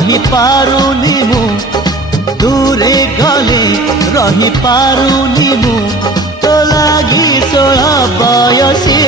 रही पारुनी मु दूरे गले रही पारुनी मु तो लागी 16 बयसी